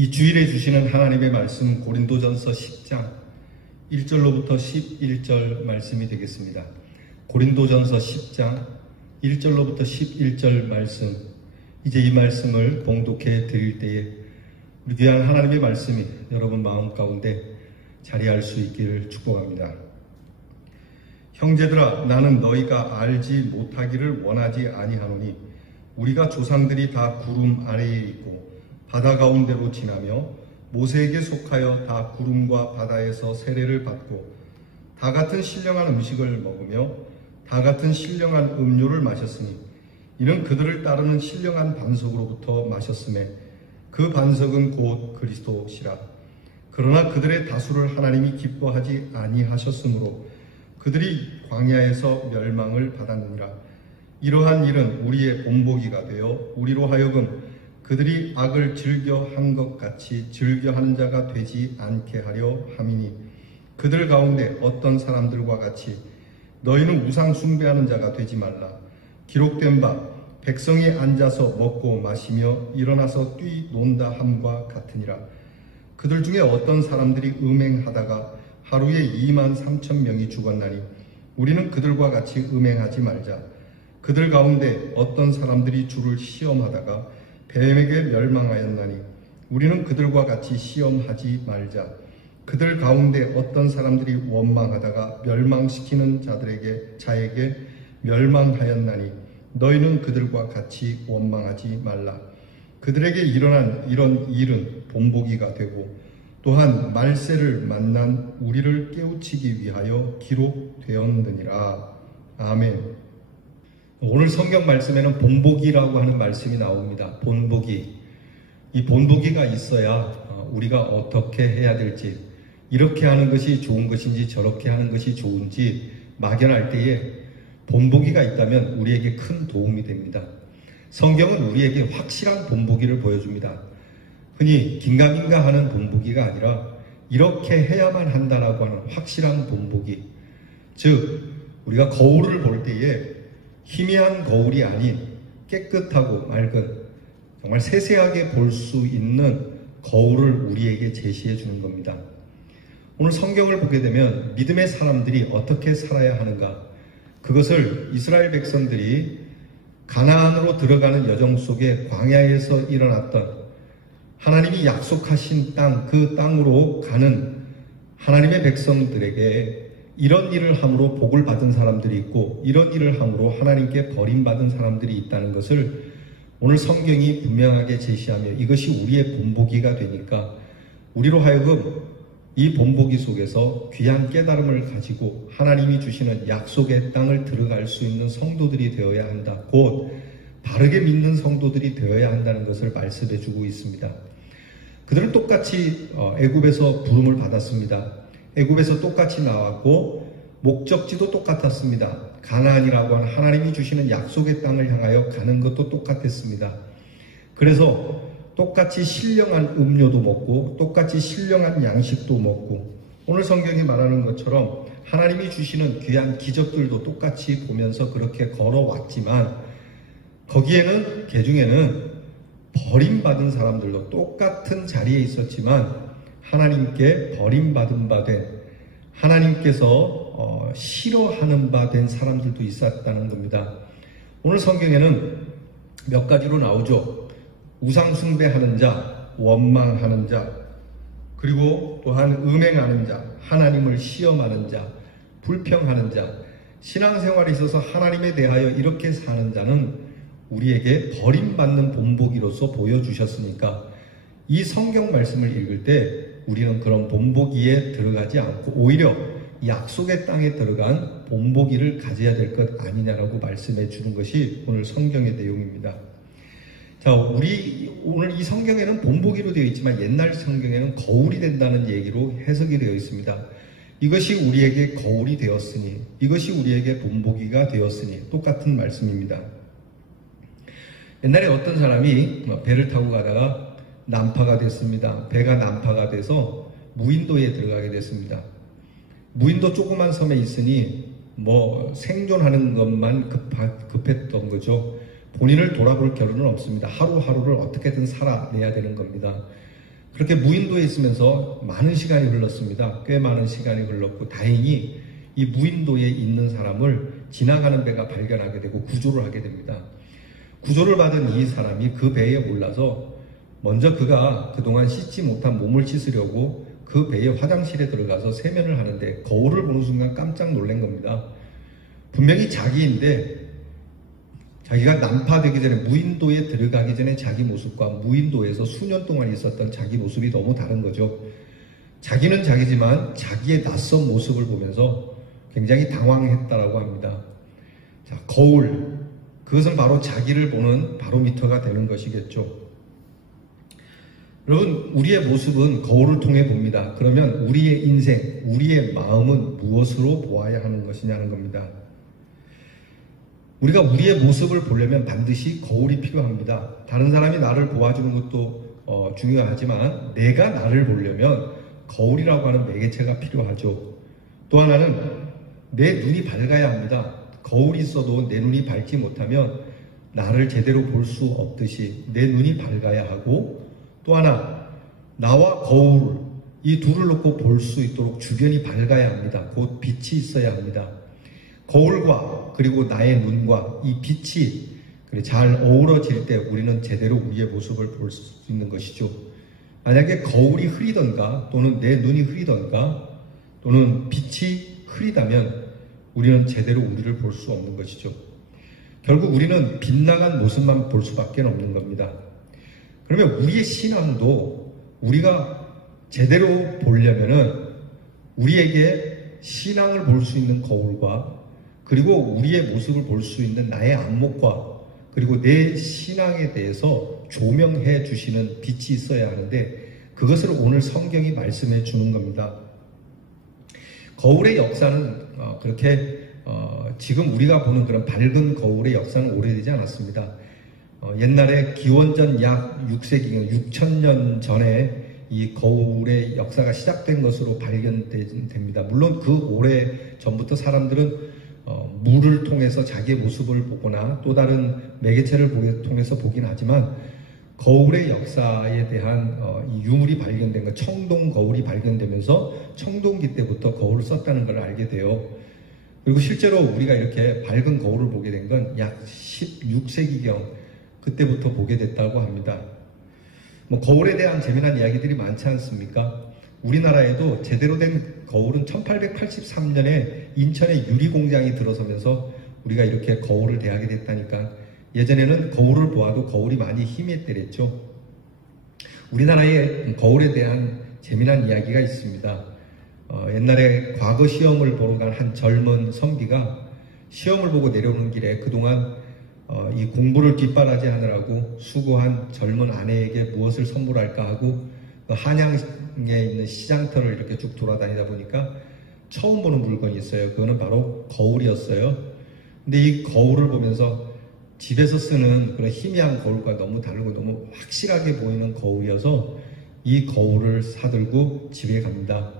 이 주일에 주시는 하나님의 말씀 고린도전서 10장 1절로부터 11절 말씀이 되겠습니다. 고린도전서 10장 1절로부터 11절 말씀, 이제 이 말씀을 봉독해 드릴 때에 우리 귀한 하나님의 말씀이 여러분 마음 가운데 자리할 수 있기를 축복합니다. 형제들아, 나는 너희가 알지 못하기를 원하지 아니하노니 우리가 조상들이 다 구름 아래에 있고 바다 가운데로 지나며 모세에게 속하여 다 구름과 바다에서 세례를 받고 다 같은 신령한 음식을 먹으며 다 같은 신령한 음료를 마셨으니 이는 그들을 따르는 신령한 반석으로부터 마셨음에 그 반석은 곧 그리스도시라. 그러나 그들의 다수를 하나님이 기뻐하지 아니하셨으므로 그들이 광야에서 멸망을 받았느니라. 이러한 일은 우리의 본보기가 되어 우리로 하여금 그들이 악을 즐겨한 것 같이 즐겨하는 자가 되지 않게 하려 함이니 그들 가운데 어떤 사람들과 같이 너희는 우상 숭배하는 자가 되지 말라. 기록된 바 백성이 앉아서 먹고 마시며 일어나서 뛰논다 함과 같으니라. 그들 중에 어떤 사람들이 음행하다가 하루에 23,000명이 죽었나니 우리는 그들과 같이 음행하지 말자. 그들 가운데 어떤 사람들이 주를 시험하다가 뱀에게 멸망하였나니 우리는 그들과 같이 시험하지 말자. 그들 가운데 어떤 사람들이 원망하다가 멸망시키는 자에게 멸망하였나니 너희는 그들과 같이 원망하지 말라. 그들에게 일어난 이런 일은 본보기가 되고 또한 말세를 만난 우리를 깨우치기 위하여 기록되었느니라. 아멘. 오늘 성경 말씀에는 본보기라고 하는 말씀이 나옵니다. 본보기. 이 본보기가 있어야 우리가 어떻게 해야 될지, 이렇게 하는 것이 좋은 것인지 저렇게 하는 것이 좋은지 막연할 때에 본보기가 있다면 우리에게 큰 도움이 됩니다. 성경은 우리에게 확실한 본보기를 보여줍니다. 흔히 긴가민가 하는 본보기가 아니라 이렇게 해야만 한다라고 하는 확실한 본보기. 즉, 우리가 거울을 볼 때에 희미한 거울이 아닌 깨끗하고 맑은 정말 세세하게 볼 수 있는 거울을 우리에게 제시해 주는 겁니다. 오늘 성경을 보게 되면 믿음의 사람들이 어떻게 살아야 하는가, 그것을 이스라엘 백성들이 가나안으로 들어가는 여정 속에 광야에서 일어났던 하나님이 약속하신 땅, 그 땅으로 가는 하나님의 백성들에게 이런 일을 함으로 복을 받은 사람들이 있고 이런 일을 함으로 하나님께 버림받은 사람들이 있다는 것을 오늘 성경이 분명하게 제시하며 이것이 우리의 본보기가 되니까 우리로 하여금 이 본보기 속에서 귀한 깨달음을 가지고 하나님이 주시는 약속의 땅을 들어갈 수 있는 성도들이 되어야 한다. 곧 바르게 믿는 성도들이 되어야 한다는 것을 말씀해 주고 있습니다. 그들은 똑같이 애굽에서 부름을 받았습니다. 애굽에서 똑같이 나왔고 목적지도 똑같았습니다. 가나안이라고 하는 하나님이 주시는 약속의 땅을 향하여 가는 것도 똑같았습니다. 그래서 똑같이 신령한 음료도 먹고 똑같이 신령한 양식도 먹고 오늘 성경이 말하는 것처럼 하나님이 주시는 귀한 기적들도 똑같이 보면서 그렇게 걸어왔지만 거기에는 개중에는 버림받은 사람들도 똑같은 자리에 있었지만 하나님께 버림받은 바 된, 하나님께서 싫어하는 바 된 사람들도 있었다는 겁니다. 오늘 성경에는 몇 가지로 나오죠. 우상 숭배하는 자, 원망하는 자, 그리고 또한 음행하는 자, 하나님을 시험하는 자, 불평하는 자, 신앙생활에 있어서 하나님에 대하여 이렇게 사는 자는 우리에게 버림받는 본보기로서 보여주셨으니까 이 성경 말씀을 읽을 때 우리는 그런 본보기에 들어가지 않고 오히려 약속의 땅에 들어간 본보기를 가져야 될 것 아니냐라고 말씀해 주는 것이 오늘 성경의 내용입니다. 자, 오늘 이 성경에는 본보기로 되어 있지만 옛날 성경에는 거울이 된다는 얘기로 해석이 되어 있습니다. 이것이 우리에게 거울이 되었으니, 이것이 우리에게 본보기가 되었으니 똑같은 말씀입니다. 옛날에 어떤 사람이 배를 타고 가다가 난파가 됐습니다. 배가 난파가 돼서 무인도에 들어가게 됐습니다. 무인도 조그만 섬에 있으니 생존하는 것만 급했던 거죠. 본인을 돌아볼 겨를은 없습니다. 하루하루를 어떻게든 살아내야 되는 겁니다. 그렇게 무인도에 있으면서 많은 시간이 흘렀습니다. 꽤 많은 시간이 흘렀고 다행히 이 무인도에 있는 사람을 지나가는 배가 발견하게 되고 구조를 하게 됩니다. 구조를 받은 이 사람이 그 배에 올라서 먼저 그가 그동안 씻지 못한 몸을 씻으려고 그 배의 화장실에 들어가서 세면을 하는데 거울을 보는 순간 깜짝 놀란 겁니다. 분명히 자기인데 자기가 난파되기 전에 무인도에 들어가기 전에 자기 모습과 무인도에서 수년 동안 있었던 자기 모습이 너무 다른 거죠. 자기는 자기지만 자기의 낯선 모습을 보면서 굉장히 당황했다라고 합니다. 자, 거울, 그것은 바로 자기를 보는 바로미터가 되는 것이겠죠. 여러분, 우리의 모습은 거울을 통해 봅니다. 그러면 우리의 인생, 우리의 마음은 무엇으로 보아야 하는 것이냐는 겁니다. 우리가 우리의 모습을 보려면 반드시 거울이 필요합니다. 다른 사람이 나를 보아주는 것도 중요하지만 내가 나를 보려면 거울이라고 하는 매개체가 필요하죠. 또 하나는 내 눈이 밝아야 합니다. 거울이 있어도 내 눈이 밝지 못하면 나를 제대로 볼 수 없듯이 내 눈이 밝아야 하고, 또 하나 나와 거울 이 둘을 놓고 볼 수 있도록 주변이 밝아야 합니다. 곧 빛이 있어야 합니다. 거울과 그리고 나의 눈과 이 빛이 잘 어우러질 때 우리는 제대로 우리의 모습을 볼 수 있는 것이죠. 만약에 거울이 흐리던가 또는 내 눈이 흐리던가 또는 빛이 흐리다면 우리는 제대로 우리를 볼 수 없는 것이죠. 결국 우리는 빗나간 모습만 볼 수밖에 없는 겁니다. 그러면 우리의 신앙도 우리가 제대로 보려면은 우리에게 신앙을 볼 수 있는 거울과 그리고 우리의 모습을 볼 수 있는 나의 안목과 그리고 내 신앙에 대해서 조명해 주시는 빛이 있어야 하는데 그것을 오늘 성경이 말씀해 주는 겁니다. 거울의 역사는 그렇게 지금 우리가 보는 그런 밝은 거울의 역사는 오래되지 않았습니다. 옛날에 기원전 약 6세기, 6,000년 전에 이 거울의 역사가 시작된 것으로 발견됩니다. 물론 그 오래 전부터 사람들은 물을 통해서 자기의 모습을 보거나 또 다른 매개체를 통해서 보긴 하지만 거울의 역사에 대한 이 유물이 발견된 것, 청동 거울이 발견되면서 청동기 때부터 거울을 썼다는 걸 알게 돼요. 그리고 실제로 우리가 이렇게 밝은 거울을 보게 된 건 약 16세기경 그때부터 보게 됐다고 합니다. 거울에 대한 재미난 이야기들이 많지 않습니까? 우리나라에도 제대로 된 거울은 1883년에 인천에 유리공장이 들어서면서 우리가 이렇게 거울을 대하게 됐다니까. 예전에는 거울을 보아도 거울이 많이 힘이 때렸죠. 우리나라에 거울에 대한 재미난 이야기가 있습니다. 옛날에 과거 시험을 보러 간 한 젊은 선비가 시험을 보고 내려오는 길에 그동안 이 공부를 뒷바라지하느라고 수고한 젊은 아내에게 무엇을 선물할까 하고 한양에 있는 시장터를 이렇게 쭉 돌아다니다 보니까 처음 보는 물건이 있어요. 그거는 바로 거울이었어요. 근데 이 거울을 보면서 집에서 쓰는 그런 희미한 거울과 너무 다르고 너무 확실하게 보이는 거울이어서 이 거울을 사들고 집에 갑니다.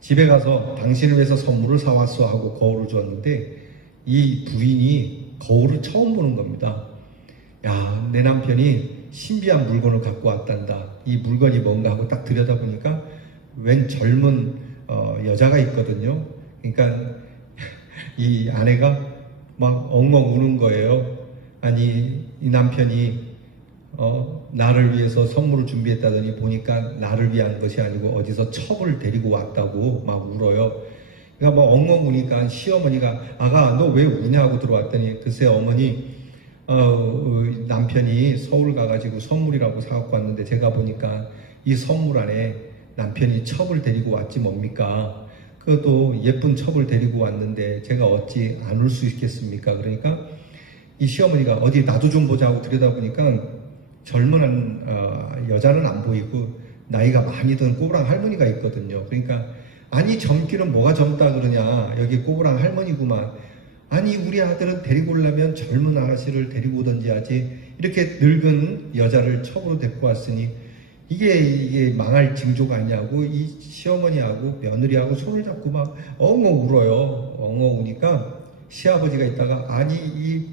집에 가서 당신을 위해서 선물을 사왔어 하고 거울을 줬는데 이 부인이 거울을 처음 보는 겁니다. 야, 내 남편이 신비한 물건을 갖고 왔단다. 이 물건이 뭔가 하고 딱 들여다보니까 웬 젊은 여자가 있거든요. 그러니까 이 아내가 막 엉엉 우는 거예요. 아니, 이 남편이 나를 위해서 선물을 준비했다더니 보니까 나를 위한 것이 아니고 어디서 첩을 데리고 왔다고 막 울어요. 그러니까 막 엉엉 우니까 시어머니가 아가 너 왜 우냐고 들어왔더니 글쎄 어머니 남편이 서울 가가지고 선물이라고 사갖고 왔는데 제가 보니까 이 선물 안에 남편이 첩을 데리고 왔지 뭡니까? 그것도 예쁜 첩을 데리고 왔는데 제가 어찌 안 울 수 있겠습니까? 그러니까 이 시어머니가 어디 나도 좀 보자 하고 들여다보니까 젊은 여자는 안 보이고 나이가 많이 든 꼬부랑 할머니가 있거든요. 그러니까 아니 젊기는 뭐가 젊다 그러냐, 여기 꼬부랑 할머니구만. 아니 우리 아들은 데리고 오려면 젊은 아가씨를 데리고 오던지 하지 이렇게 늙은 여자를 첩으로 데리고 왔으니 이게 망할 징조가 아니냐고 이 시어머니하고 며느리하고 손을 잡고 막 엉엉 울어요. 엉엉 우니까 시아버지가 있다가 아니 이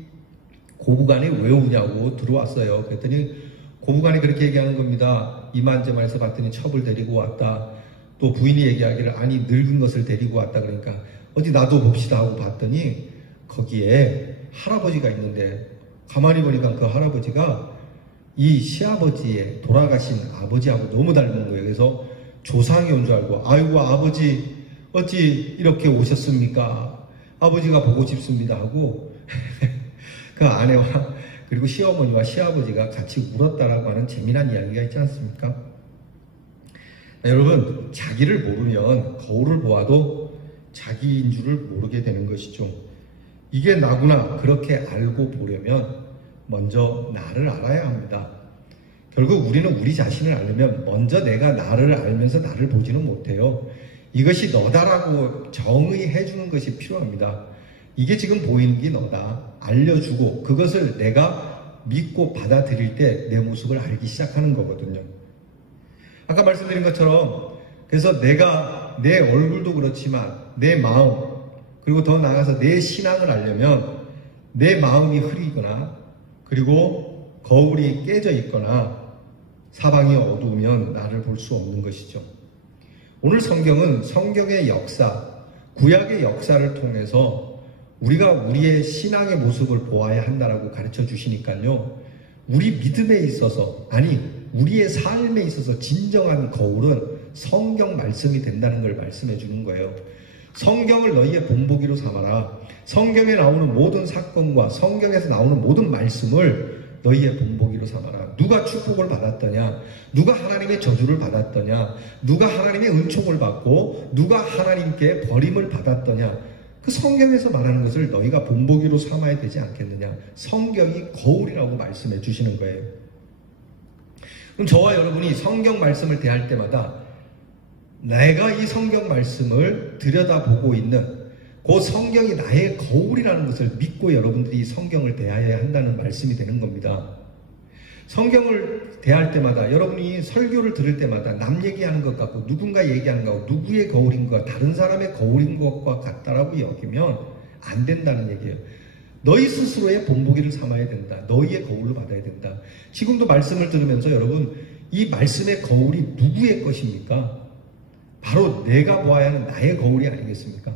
고부간에 왜 우냐고 들어왔어요. 그랬더니 고부간이 그렇게 얘기하는 겁니다. 이만저만해서 봤더니 첩을 데리고 왔다. 또 부인이 얘기하기를 아니 늙은 것을 데리고 왔다. 그러니까 어디 나도 봅시다 하고 봤더니 거기에 할아버지가 있는데 가만히 보니까 그 할아버지가 이 시아버지의 돌아가신 아버지하고 너무 닮은 거예요. 그래서 조상이 온 줄 알고 아이고 아버지 어찌 이렇게 오셨습니까? 아버지가 보고 싶습니다 하고 그 아내와 그리고 시어머니와 시아버지가 같이 울었다라고 하는 재미난 이야기가 있지 않습니까? 여러분, 자기를 모르면 거울을 보아도 자기인 줄을 모르게 되는 것이죠. 이게 나구나 그렇게 알고 보려면 먼저 나를 알아야 합니다. 결국 우리는 우리 자신을 알려면 먼저 내가 나를 알면서 나를 보지는 못해요. 이것이 너다라고 정의해 주는 것이 필요합니다. 이게 지금 보이는 게 너다. 알려주고 그것을 내가 믿고 받아들일 때 내 모습을 알기 시작하는 거거든요. 아까 말씀드린 것처럼 그래서 내가 내 얼굴도 그렇지만 내 마음 그리고 더 나아가서 내 신앙을 알려면 내 마음이 흐리거나 그리고 거울이 깨져 있거나 사방이 어두우면 나를 볼 수 없는 것이죠. 오늘 성경은 성경의 역사, 구약의 역사를 통해서 우리가 우리의 신앙의 모습을 보아야 한다라고 가르쳐 주시니까요. 우리 믿음에 있어서 아니 우리의 삶에 있어서 진정한 거울은 성경 말씀이 된다는 걸 말씀해 주는 거예요. 성경을 너희의 본보기로 삼아라. 성경에 나오는 모든 사건과 성경에서 나오는 모든 말씀을 너희의 본보기로 삼아라. 누가 축복을 받았더냐? 누가 하나님의 저주를 받았더냐? 누가 하나님의 은총을 받고 누가 하나님께 버림을 받았더냐? 그 성경에서 말하는 것을 너희가 본보기로 삼아야 되지 않겠느냐? 성경이 거울이라고 말씀해 주시는 거예요. 그럼 저와 여러분이 성경 말씀을 대할 때마다 내가 이 성경 말씀을 들여다보고 있는 그 성경이 나의 거울이라는 것을 믿고 여러분들이 성경을 대해야 한다는 말씀이 되는 겁니다. 성경을 대할 때마다 여러분이 설교를 들을 때마다 남 얘기하는 것 같고 누군가 얘기하는 것 같고 누구의 거울인 것 다른 사람의 거울인 것과 같다라고 여기면 안 된다는 얘기예요. 너희 스스로의 본보기를 삼아야 된다. 너희의 거울로 받아야 된다. 지금도 말씀을 들으면서 여러분 이 말씀의 거울이 누구의 것입니까? 바로 내가 보아야 하는 나의 거울이 아니겠습니까?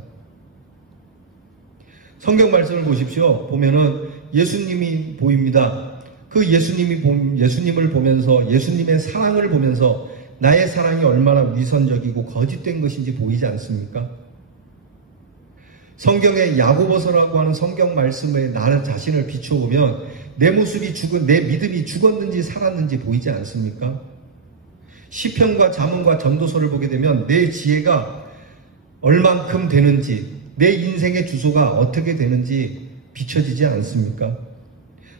성경 말씀을 보십시오. 보면은 예수님이 보입니다. 그 예수님을 보면서 예수님의 사랑을 보면서 나의 사랑이 얼마나 위선적이고 거짓된 것인지 보이지 않습니까? 성경의 야고보서라고 하는 성경 말씀에 나는 자신을 비춰보면 내 모습이 내 믿음이 죽었는지 살았는지 보이지 않습니까? 시편과 잠언과 전도서를 보게 되면 내 지혜가 얼만큼 되는지 내 인생의 주소가 어떻게 되는지 비춰지지 않습니까?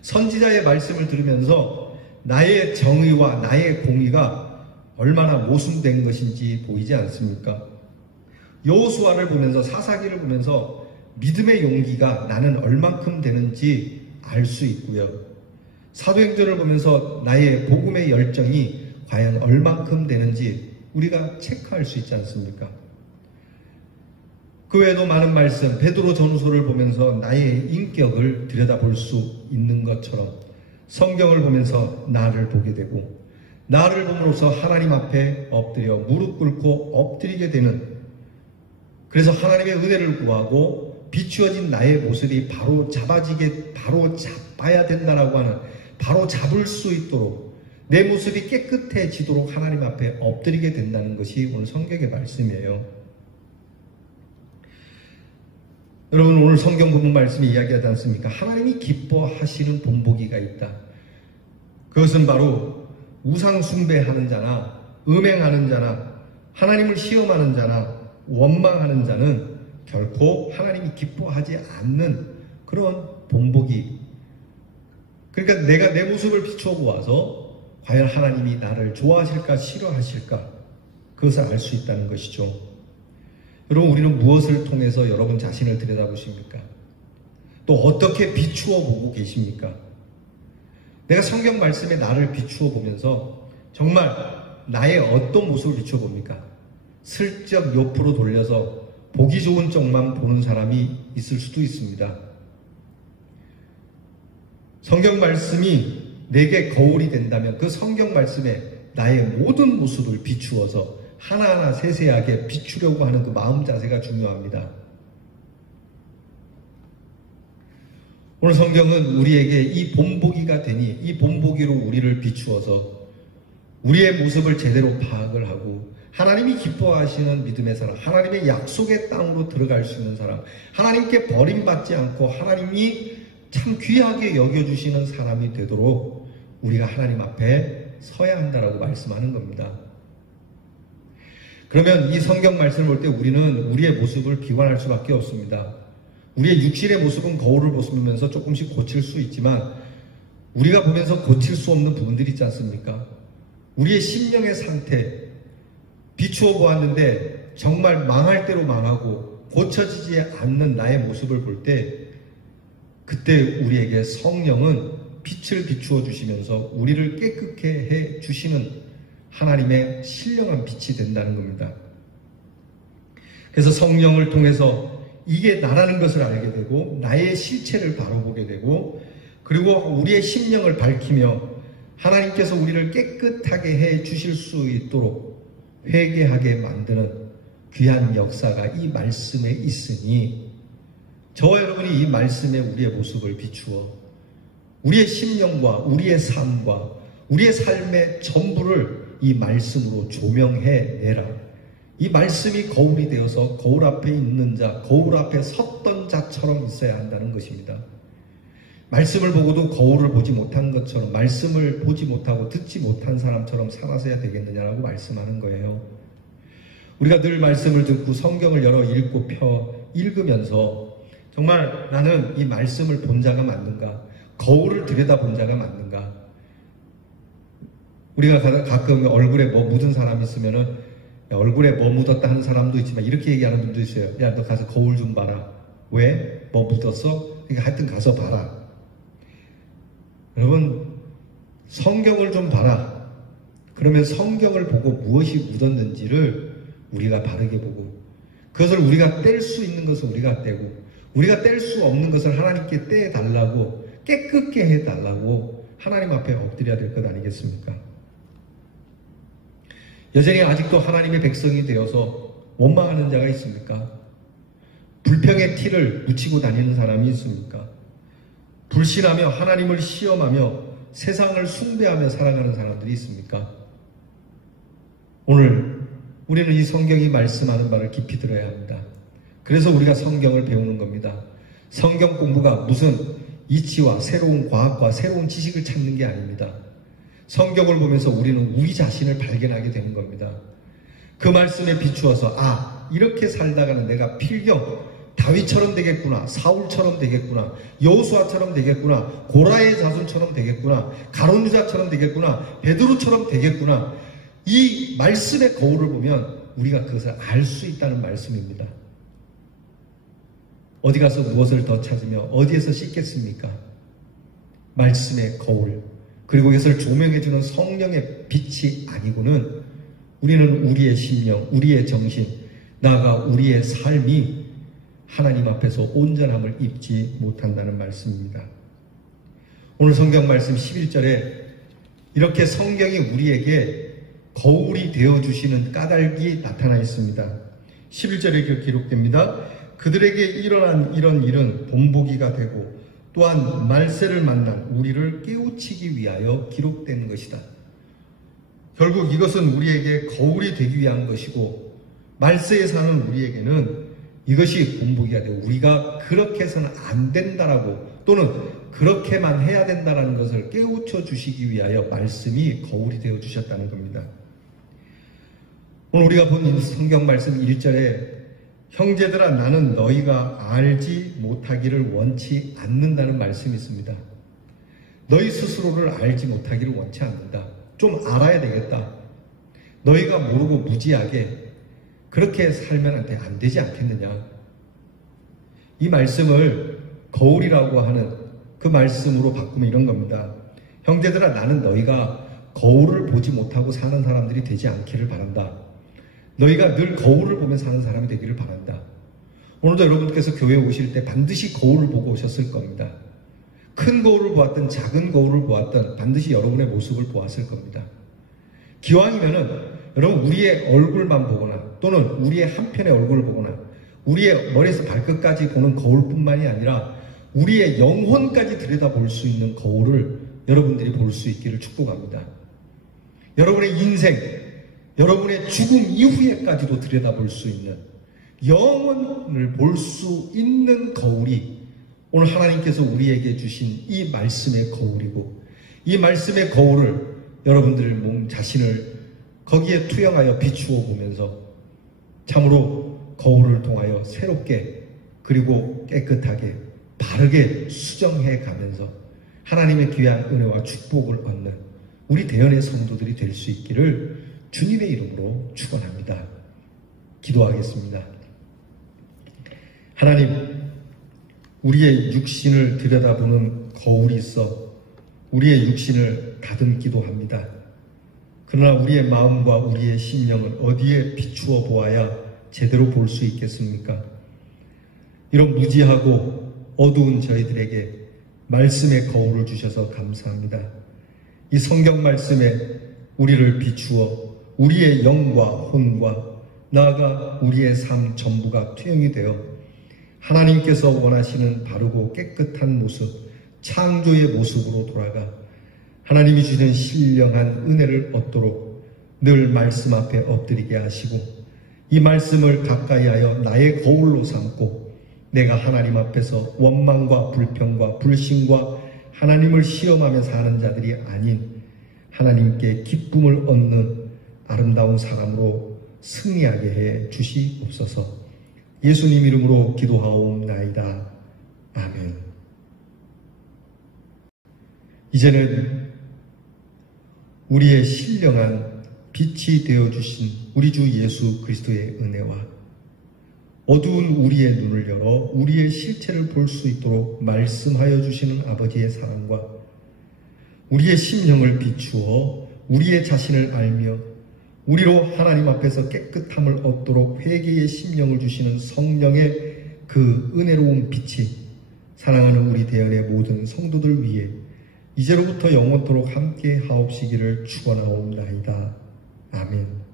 선지자의 말씀을 들으면서 나의 정의와 나의 공의가 얼마나 모순된 것인지 보이지 않습니까? 여호수아를 보면서 사사기를 보면서 믿음의 용기가 나는 얼만큼 되는지 알 수 있고요. 사도행전을 보면서 나의 복음의 열정이 과연 얼만큼 되는지 우리가 체크할 수 있지 않습니까? 그 외에도 많은 말씀, 베드로 전후서를 보면서 나의 인격을 들여다볼 수 있는 것처럼 성경을 보면서 나를 보게 되고 나를 봄으로써 하나님 앞에 엎드려 무릎 꿇고 엎드리게 되는 그래서 하나님의 은혜를 구하고 비추어진 나의 모습이 바로 잡아야 된다라고 하는 바로 잡을 수 있도록 내 모습이 깨끗해지도록 하나님 앞에 엎드리게 된다는 것이 오늘 성경의 말씀이에요. 여러분 오늘 성경 본문 말씀이 이야기하지 않습니까? 하나님이 기뻐하시는 본보기가 있다. 그것은 바로 우상 숭배하는 자나 음행하는 자나 하나님을 시험하는 자나 원망하는 자는 결코 하나님이 기뻐하지 않는 그런 본보기. 그러니까 내가 내 모습을 비추어 보아서 과연 하나님이 나를 좋아하실까 싫어하실까 그것을 알 수 있다는 것이죠. 여러분 우리는 무엇을 통해서 여러분 자신을 들여다보십니까? 또 어떻게 비추어 보고 계십니까? 내가 성경 말씀에 나를 비추어 보면서 정말 나의 어떤 모습을 비추어 봅니까? 슬쩍 옆으로 돌려서 보기 좋은 쪽만 보는 사람이 있을 수도 있습니다. 성경 말씀이 내게 거울이 된다면 그 성경 말씀에 나의 모든 모습을 비추어서 하나하나 세세하게 비추려고 하는 그 마음 자세가 중요합니다. 오늘 성경은 우리에게 이 본보기가 되니 이 본보기로 우리를 비추어서 우리의 모습을 제대로 파악을 하고 하나님이 기뻐하시는 믿음의 사람, 하나님의 약속의 땅으로 들어갈 수 있는 사람, 하나님께 버림받지 않고 하나님이 참 귀하게 여겨주시는 사람이 되도록 우리가 하나님 앞에 서야 한다라고 말씀하는 겁니다. 그러면 이 성경 말씀을 볼 때 우리는 우리의 모습을 비관할 수밖에 없습니다. 우리의 육신의 모습은 거울을 보면서 조금씩 고칠 수 있지만 우리가 보면서 고칠 수 없는 부분들이 있지 않습니까? 우리의 심령의 상태 비추어 보았는데 정말 망할 대로 망하고 고쳐지지 않는 나의 모습을 볼 때 그때 우리에게 성령은 빛을 비추어 주시면서 우리를 깨끗게 해 주시는 하나님의 신령한 빛이 된다는 겁니다. 그래서 성령을 통해서 이게 나라는 것을 알게 되고 나의 실체를 바로 보게 되고 그리고 우리의 심령을 밝히며 하나님께서 우리를 깨끗하게 해 주실 수 있도록 회개하게 만드는 귀한 역사가 이 말씀에 있으니 저와 여러분이 이 말씀에 우리의 모습을 비추어 우리의 심령과 우리의 삶과 우리의 삶의 전부를 이 말씀으로 조명해내라. 이 말씀이 거울이 되어서 거울 앞에 있는 자, 거울 앞에 섰던 자처럼 있어야 한다는 것입니다. 말씀을 보고도 거울을 보지 못한 것처럼 말씀을 보지 못하고 듣지 못한 사람처럼 살아서야 되겠느냐라고 말씀하는 거예요. 우리가 늘 말씀을 듣고 성경을 열어 읽고 읽으면서 정말 나는 이 말씀을 본 자가 맞는가? 거울을 들여다본 자가 맞는가? 우리가 가끔 얼굴에 뭐 묻은 사람이 있으면은 야, 얼굴에 뭐 묻었다 하는 사람도 있지만 이렇게 얘기하는 분도 있어요. 야, 너 가서 거울 좀 봐라. 왜? 뭐 묻었어? 그러니까 하여튼 가서 봐라. 여러분, 성경을 좀 봐라. 그러면 성경을 보고 무엇이 묻었는지를 우리가 바르게 보고 그것을 우리가 뗄 수 있는 것을 우리가 떼고 우리가 뗄 수 없는 것을 하나님께 떼달라고 깨끗게 해달라고 하나님 앞에 엎드려야 될 것 아니겠습니까? 여전히 아직도 하나님의 백성이 되어서 원망하는 자가 있습니까? 불평의 티를 묻히고 다니는 사람이 있습니까? 불신하며 하나님을 시험하며 세상을 숭배하며 살아가는 사람들이 있습니까? 오늘 우리는 이 성경이 말씀하는 바를 깊이 들어야 합니다. 그래서 우리가 성경을 배우는 겁니다. 성경 공부가 무슨 이치와 새로운 과학과 새로운 지식을 찾는 게 아닙니다. 성경을 보면서 우리는 우리 자신을 발견하게 되는 겁니다. 그 말씀에 비추어서 이렇게 살다가는 내가 필경 다윗처럼 되겠구나, 사울처럼 되겠구나, 여호수아처럼 되겠구나, 고라의 자손처럼 되겠구나, 가룟 유다처럼 되겠구나, 베드로처럼 되겠구나. 이 말씀의 거울을 보면 우리가 그것을 알 수 있다는 말씀입니다. 어디 가서 무엇을 더 찾으며 어디에서 씻겠습니까? 말씀의 거울, 그리고 이것을 조명해주는 성령의 빛이 아니고는 우리는 우리의 심령, 우리의 정신, 나아가 우리의 삶이 하나님 앞에서 온전함을 입지 못한다는 말씀입니다. 오늘 성경 말씀 11절에 이렇게 성경이 우리에게 거울이 되어주시는 까닭이 나타나 있습니다. 11절에 이렇게 기록됩니다. 그들에게 일어난 이런 일은 본보기가 되고 또한 말세를 만난 우리를 깨우치기 위하여 기록된 것이다. 결국 이것은 우리에게 거울이 되기 위한 것이고 말세에 사는 우리에게는 이것이 본보기가 되고 우리가 그렇게 해서는 안 된다라고 또는 그렇게만 해야 된다라는 것을 깨우쳐 주시기 위하여 말씀이 거울이 되어 주셨다는 겁니다. 오늘 우리가 본 이 성경 말씀 1절에 형제들아 나는 너희가 알지 못하기를 원치 않는다는 말씀이 있습니다. 너희 스스로를 알지 못하기를 원치 않는다. 좀 알아야 되겠다. 너희가 모르고 무지하게 그렇게 살면 안 되지 않겠느냐. 이 말씀을 거울이라고 하는 그 말씀으로 바꾸면 이런 겁니다. 형제들아 나는 너희가 거울을 보지 못하고 사는 사람들이 되지 않기를 바란다. 너희가 늘 거울을 보며 사는 사람이 되기를 바란다. 오늘도 여러분께서 교회에 오실 때 반드시 거울을 보고 오셨을 겁니다. 큰 거울을 보았든 작은 거울을 보았든 반드시 여러분의 모습을 보았을 겁니다. 기왕이면은 여러분 우리의 얼굴만 보거나 또는 우리의 한편의 얼굴을 보거나 우리의 머리에서 발끝까지 보는 거울뿐만이 아니라 우리의 영혼까지 들여다볼 수 있는 거울을 여러분들이 볼 수 있기를 축복합니다. 여러분의 인생, 여러분의 죽음 이후에까지도 들여다볼 수 있는 영혼을 볼 수 있는 거울이 오늘 하나님께서 우리에게 주신 이 말씀의 거울이고, 이 말씀의 거울을 여러분들 몸 자신을 거기에 투영하여 비추어 보면서 참으로 거울을 통하여 새롭게 그리고 깨끗하게 바르게 수정해 가면서 하나님의 귀한 은혜와 축복을 얻는 우리 대연의 성도들이 될 수 있기를 주님의 이름으로 축원합니다. 기도하겠습니다. 하나님, 우리의 육신을 들여다보는 거울이 있어 우리의 육신을 다듬기도 합니다. 그러나 우리의 마음과 우리의 심령은 어디에 비추어 보아야 제대로 볼 수 있겠습니까? 이런 무지하고 어두운 저희들에게 말씀의 거울을 주셔서 감사합니다. 이 성경 말씀에 우리를 비추어 우리의 영과 혼과 나아가 우리의 삶 전부가 투영이 되어 하나님께서 원하시는 바르고 깨끗한 모습, 창조의 모습으로 돌아가 하나님이 주시는 신령한 은혜를 얻도록 늘 말씀 앞에 엎드리게 하시고 이 말씀을 가까이 하여 나의 거울로 삼고 내가 하나님 앞에서 원망과 불평과 불신과 하나님을 시험하며 사는 자들이 아닌 하나님께 기쁨을 얻는 아름다운 사람으로 승리하게 해 주시옵소서. 예수님 이름으로 기도하옵나이다. 아멘. 이제는 우리의 신령한 빛이 되어주신 우리 주 예수 그리스도의 은혜와 어두운 우리의 눈을 열어 우리의 실체를 볼 수 있도록 말씀하여 주시는 아버지의 사랑과 우리의 심령을 비추어 우리의 자신을 알며 우리로 하나님 앞에서 깨끗함을 얻도록 회개의 심령을 주시는 성령의 그 은혜로운 빛이 사랑하는 우리 대연의 모든 성도들 위해 이제로부터 영원토록 함께 하옵시기를 축원하옵나이다. 아멘.